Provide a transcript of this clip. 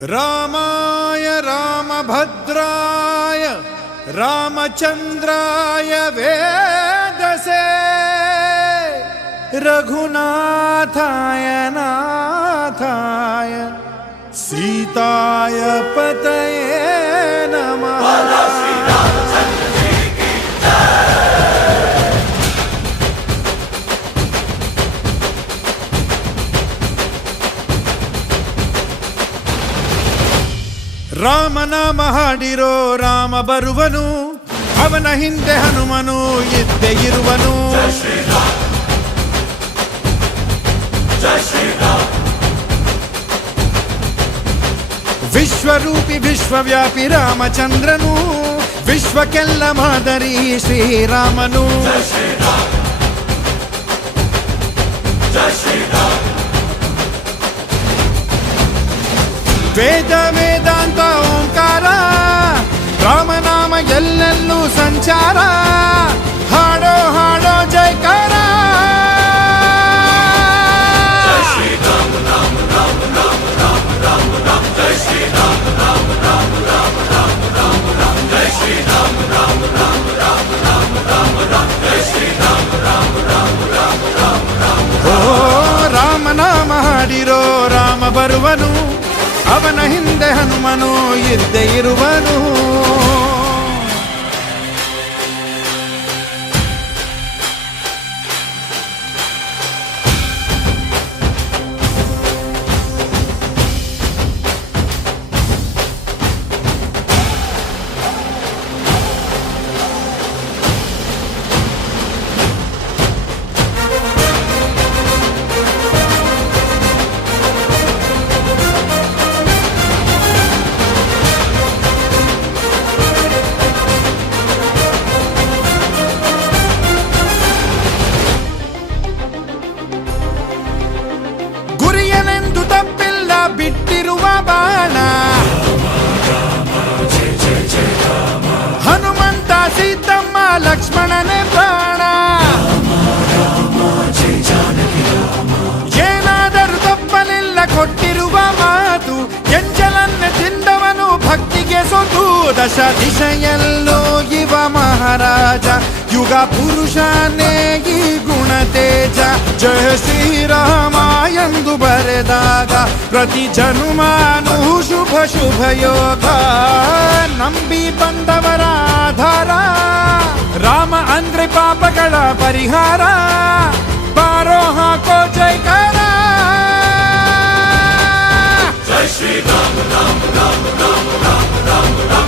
रामाय रामभद्राय रामचन्द्राय वेदसे रघुनाथाय नाथाय सीताय पतये नमः। ರಾಮನಾಮ ಹಾಡಿರೋ ರಾಮ ಬರುವನು, ಅವನ ಹಿಂದೆ ಹನುಮನು ಇದ್ದೇ ಇರುವನು. ವಿಶ್ವರೂಪಿ ವಿಶ್ವವ್ಯಾಪಿ ರಾಮಚಂದ್ರನು, ವಿಶ್ವಕ್ಕೆಲ್ಲ ಮಾದರಿ ಶ್ರೀರಾಮನು. ವೇದ ವೇದಾಂತ ಓಂಕಾರ, ರಾಮನಾಮ ಎಲ್ಲೆಲ್ಲೂ ಸಂಚಾರ. ಹಾಡೋ ಹಾಡೋ ಜೈಕಾರ. ಓ ರಾಮನಾಮ ಹಾಡಿರೋ ರಾಮ ಬರುವನು, ಅವನ ಹಿಂದೆ ಹನುಮನು ಇದ್ದೇ ಇರುವನು. ಗುರಿಯನೆಂದು ತಪ್ಪಿಲ್ಲ ಬಿಟ್ಟಿರುವ ಬಾಣ, ಹನುಮಂತ ಸೀತಮ್ಮ ಲಕ್ಷ್ಮಣನೇ ಪ್ರಾಣ. ಏನಾದರೂ ತಪ್ಪಲಿಲ್ಲ ಕೊಟ್ಟಿರುವ ಮಾತು, ಎಂಜಲನ್ನೇ ತಿಂದವನು ಭಕ್ತಿಗೆ ಸೋತು. ದಶ ದಿಶೆಯಲ್ಲೂ ಇವ ಮಹಾರಾಜ, ಯುಗ ಪುರುಷನೇ ಈ ಗುಣ ತೇಜ. ಜಯ ಶ್ರೀರಾಮ ಎಂದು ಬರೆದಾಗ ಪ್ರತಿ ಜನುಮಾನು ಶುಭ ಶುಭ ಯೋಗ. ನಂಬಿ ಬಂದವರ ಆಧಾರ, ರಾಮ ಅಂದ್ರೆ ಪಾಪಗಳ ಪರಿಹಾರ. ಬಾರೋ ಹಾಕೋ ಜೈಕಾರ. ಜೈ ಶ್ರೀರಾಮ ರಾಮ ರಾಮ ರಾಮ ರಾಮ ರಾಮ ರಾಮ.